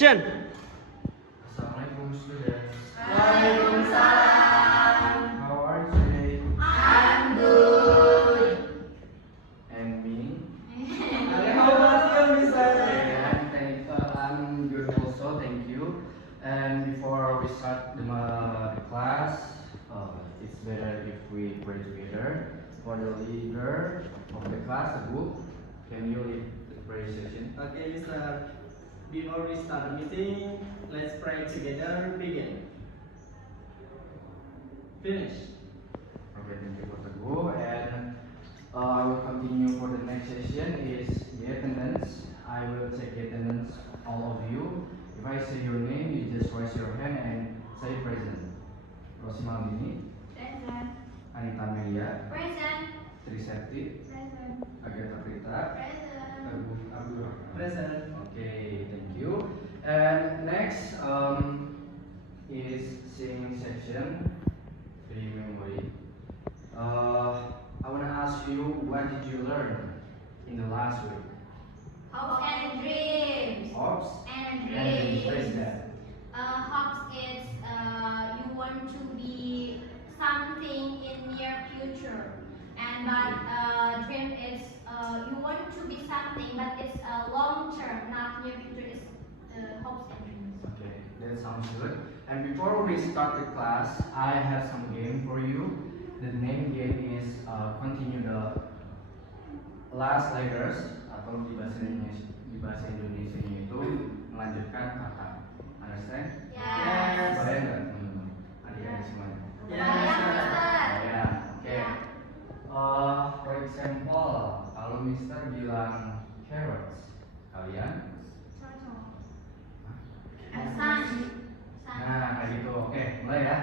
Jen. Assalamualaikum students. Waalaikumsalam. How are you today? I'm good. And me? How about you, Mister? I'm good also, thank you. And before we start the class, it's better if we pray together. For the leader of the class, the book, can you lead the prayer session? Okay, Mister. Before we start the meeting, let's pray together. Begin. Finish. Okay, thank you for the book. And I will continue for the next session is the attendance. I will take the attendance all of you. If I say your name, you just raise your hand and say present. Rosima Mini, Present. Anita Melia, Present. Trisepti, Present. Agatha Prita, Present. Abdul Rahman. Present. Okay, thank you. And next is singing section, free memory. I want to ask you, what did you learn in the last week? Hopes and dreams. Hopes And and what is dreams. that? Hopes is you want to be something in near future, and but dream is you want to be something, but it's long term, not near future. It's hopes and dreams. Okay, that sounds good. And before we start the class, I have some game for you. The name game is continue the last letters atau di bahasa Indonesia itu melanjutkan kata. Understand? Yes. Bayang nggak teman-teman? Adik-adik semuanya. Bayang, Mister. Ya, oke. For example, kalau Mister bilang carrots, kalian? Sun. Nah, kayak gitu. Oke, mulai ya.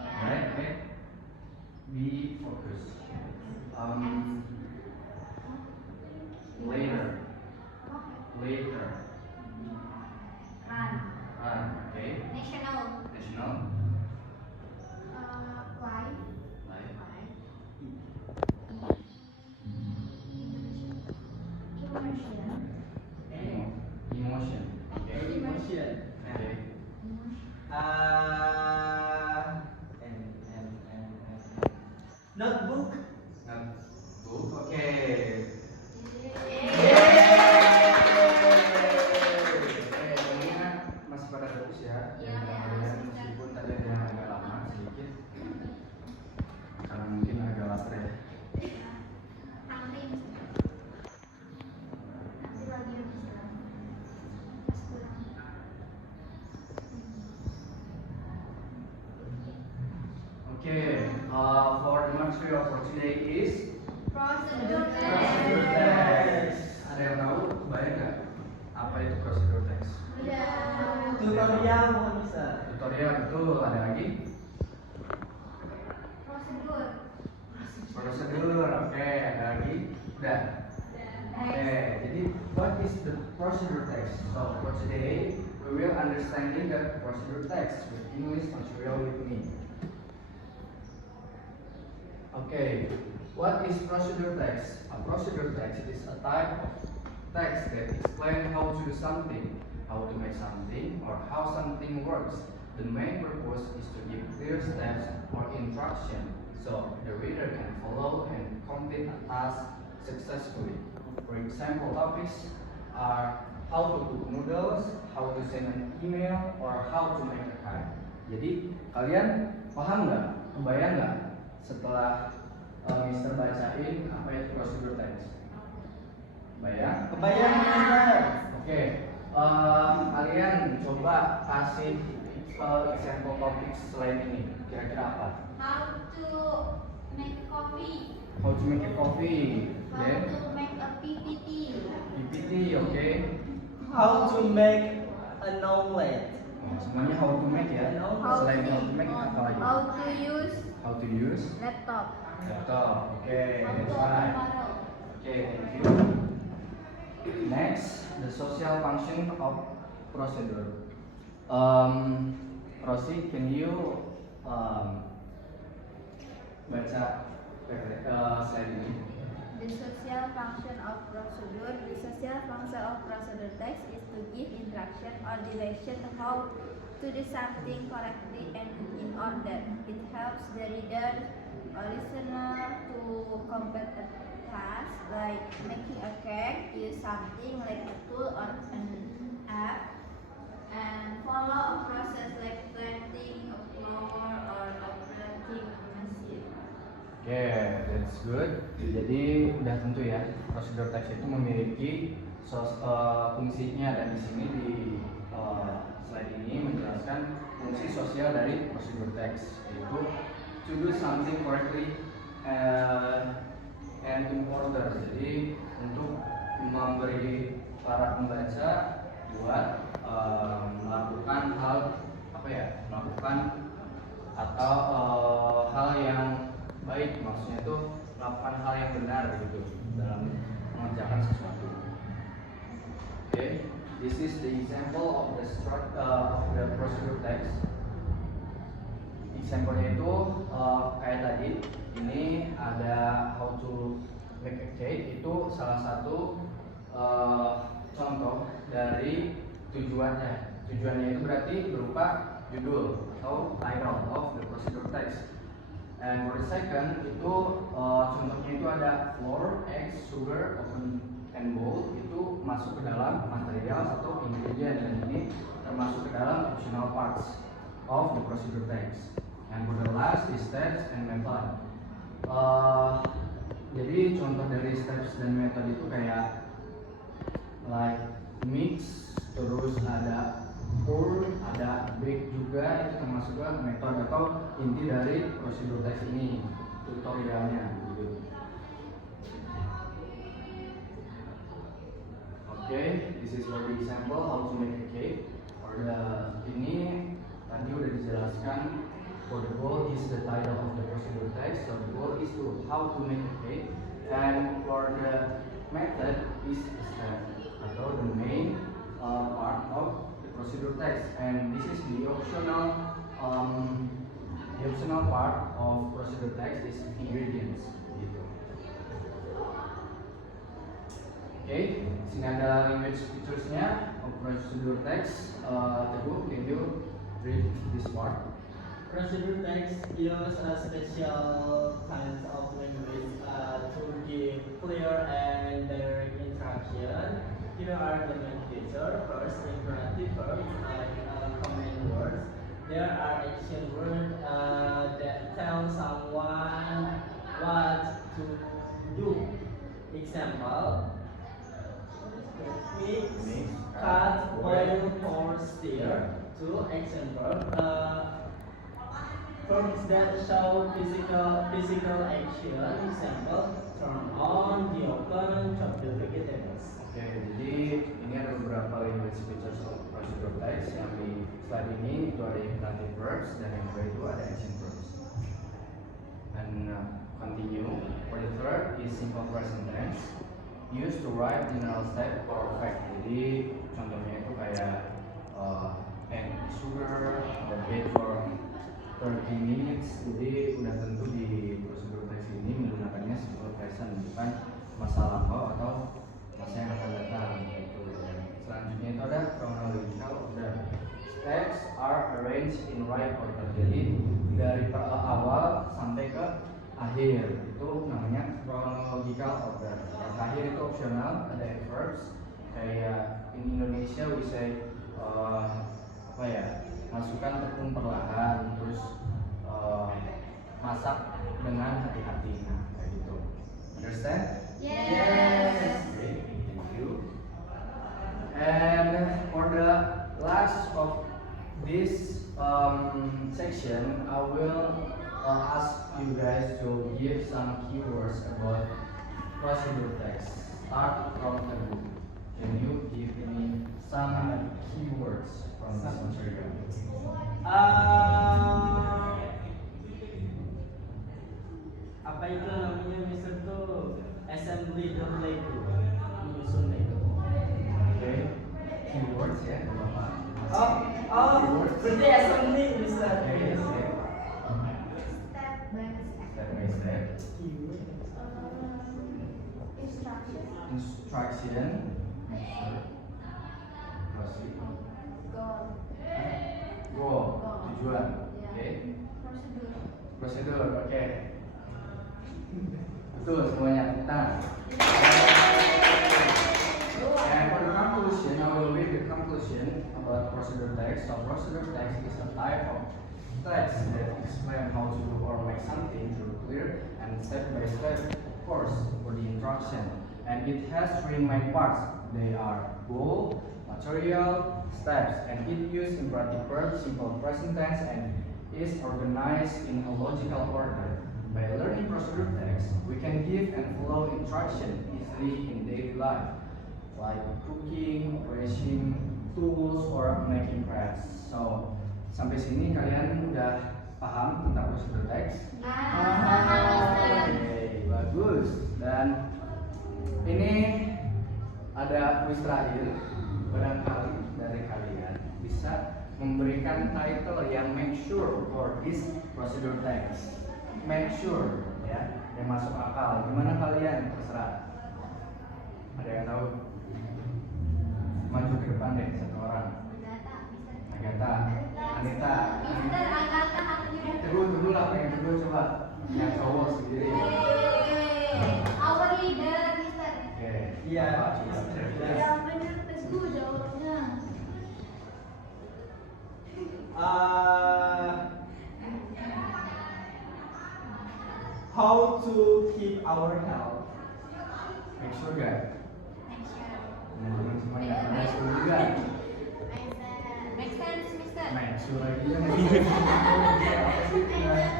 Ya. Mulai, oke. Be focus. Later. Later. Run. Run. Okay. National. National. Fly. Like. Emotion. Okay. Emotion. Okay. Notebook. Not book. Okay. Yeay. Oke, semuanya masih pada fokus ya. Iya, Dan ya, kalian Mister. meskipun tadi ada yang agak lama sedikit, karena mungkin agak lapar ya. Hungry. Nanti lagi habis lah. Pas pulang. Okay, for the material for today is Prosedur prosedur text. Ada yang tahu? Bayang nggak apa itu prosedur text? Tutorial, mohon Mister. Tutorial betul. Ada lagi? Prosedur. Prosedur. Oke, ada lagi? Udah. Oke, jadi what is the procedure text? So for today, we will understanding the procedure text with English material with me. Okay, what is procedure text? A procedure text is a type of text that explains how to do something, how to make something, or how something works. The main purpose is to give clear steps or instruction so the reader can follow and complete a task successfully. For example, topics are how to cook noodles, how to send an email, or how to make a kite. Jadi kalian paham nggak? Kebayang nggak setelah Mister bacain apa itu prosedur text? Bayang? Kebayang, Mister. Oke, kalian coba kasih example topik selain ini. Kira-kira apa? How to make coffee. How to make a coffee, How then to make a PPT. PPT, oke. How to make an omelette. Semuanya how to make ya. Selain how to make apa lagi? How to use How to use laptop. laptop. Oke, How to that's open right. bottle. Okay, thank you. Next, the social function of procedure. Rosie, can you baca slide ini? The social function of procedure. The social function of procedure text is to give instruction or direction how to do something correctly and in order. It helps the reader or listener to complete a task like making a cake, use something like a tool or an app, and follow a process like planting a flower or operating a machine. Oke, that's good. Jadi udah tentu ya, prosedur teks itu memiliki fungsinya, dan di sini di slide ini menjelaskan fungsi sosial dari prosedur teks, yaitu to do something correctly and in order. Jadi untuk memberi para pembaca buat melakukan melakukan atau hal yang baik, maksudnya itu melakukan hal yang benar gitu dalam mengerjakan sesuatu. Okay, this is the example of the procedure text. Example-nya itu kayak tadi, ini ada how to make a cake, itu salah satu contoh dari tujuannya. Tujuannya itu berarti berupa judul atau title of the procedure text. And for the second itu contohnya itu ada flour, eggs, sugar, oven, and bowl, itu masuk ke dalam material atau ingredient, dan ini termasuk ke dalam optional parts of the procedure text. And for the last is steps and method. Jadi contoh dari steps dan method itu kayak like mix, terus ada pour, ada bake juga, itu termasuk ke metode atau inti dari prosedur teks ini, tutorialnya gitu. Okay, this is for the example how to make a cake. For the ini tadi udah dijelaskan. For the goal is the title of the procedure text. So the goal is to how to make a cake, and for the method is the step atau the main part of procedure text, and this is the optional part of procedure text is ingredients gitu. Okay, sini ada language features-nya of procedure text. Teguh, can you read this part? Procedure text use a special kinds of language to give clear and direct instruction. Here are the main features. First, imperative verbs like command words. There are action words that tell someone what to do. Example: mix, cut, boil, pour, stir. Two, action verbs. Verbs that show physical action. Example: turn on the oven, chop the vegetables. Oke, jadi ini ada beberapa language features of procedure text. Yang di slide ini itu ada imperative verbs, dan yang kedua itu ada action verbs. And continue. For the third is simple present tense, used to write general state or fact. Jadi contohnya itu kayak add sugar or bake for 30 minutes. Jadi udah tentu di prosedur teks ini menggunakannya simple present, bukan masa lampau atau masa yang akan datang gitu. Selanjutnya itu ada chronological order. Steps are arranged in right order. Jadi dari awal sampai ke akhir itu namanya chronological order. Yang akhir itu optional, ada verbs kayak in Indonesia we say masukkan tepung perlahan, terus masak dengan hati-hati, nah kayak gitu. Understand? Yes. Okay, thank you. And for the last of this section, I will ask you guys to give some keywords about procedure text. Start from the book. Can you give me some keywords from this material? Apa itu namanya Mister tuh? Assembly the Lego, menyusun Lego. Okay, keywords ya, Bapak. Berarti assembly Mister. Okay, Step by step. step by step. Keyword. Instruction. Proceed. Goal. Goal. Tujuan. Oke. Prosedur. Prosedur. Oke. Betul semuanya. Kita. And for the conclusion, I will read the conclusion about procedure text. So procedure text is a type of text that explain how to do or make something through clear and step-by-step course for the instruction. And it has three main parts. They are goal, material, steps, and it uses imperative verb, simple present tense, and is organized in a logical order. By learning procedure text, we can give and follow instruction easily in daily life, like cooking, operating tools, or making crafts. So, sampai sini kalian udah paham tentang procedure text? Oke, bagus. Dan ini ada kuis terakhir. Barangkali dari kalian bisa memberikan title yang make sure for this procedure text. Make sure, ya, yang masuk akal. Gimana kalian? Terserah. Ada yang tahu? Maju ke depan deh, satu orang. Agatha, Anita. Mister Agatha hatinya. Tunggu lah, pengen dulu coba. Yang cowok sendiri. Our leader, Mister. Oke. Iya. Apa, coba. Yang benar teguh jawabnya. How to keep our health. Make sure guys. Make sure. Teman-teman semuanya ada setuju gak? Make sense, Mister. Make sure lagi ya. Apa sih?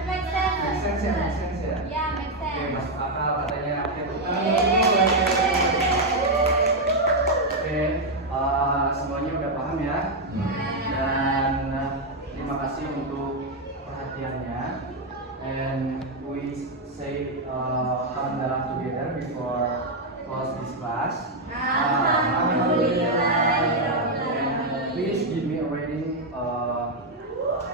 Make sense. Make sense ya, make sense ya. Ya, make Oke, sense. masuk akal katanya. Oke, semuanya udah paham ya. Dan terima kasih untuk perhatiannya. And we say alhamdulillah together before close this class. And please give me a rating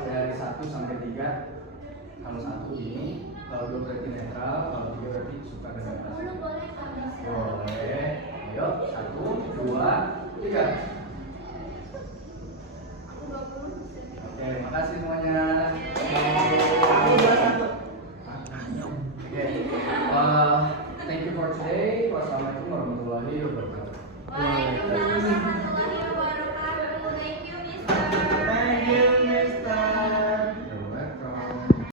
dari 1 sampai 3. Kalau 1 ini, kalau 2 berarti netral, kalau 3 berarti suka dengan kasih. Boleh. Ayo, 1, 2, 3. Oke, makasih semuanya. Oke, thank you for today. Wassalamualaikum warahmatullahi wabarakatuh.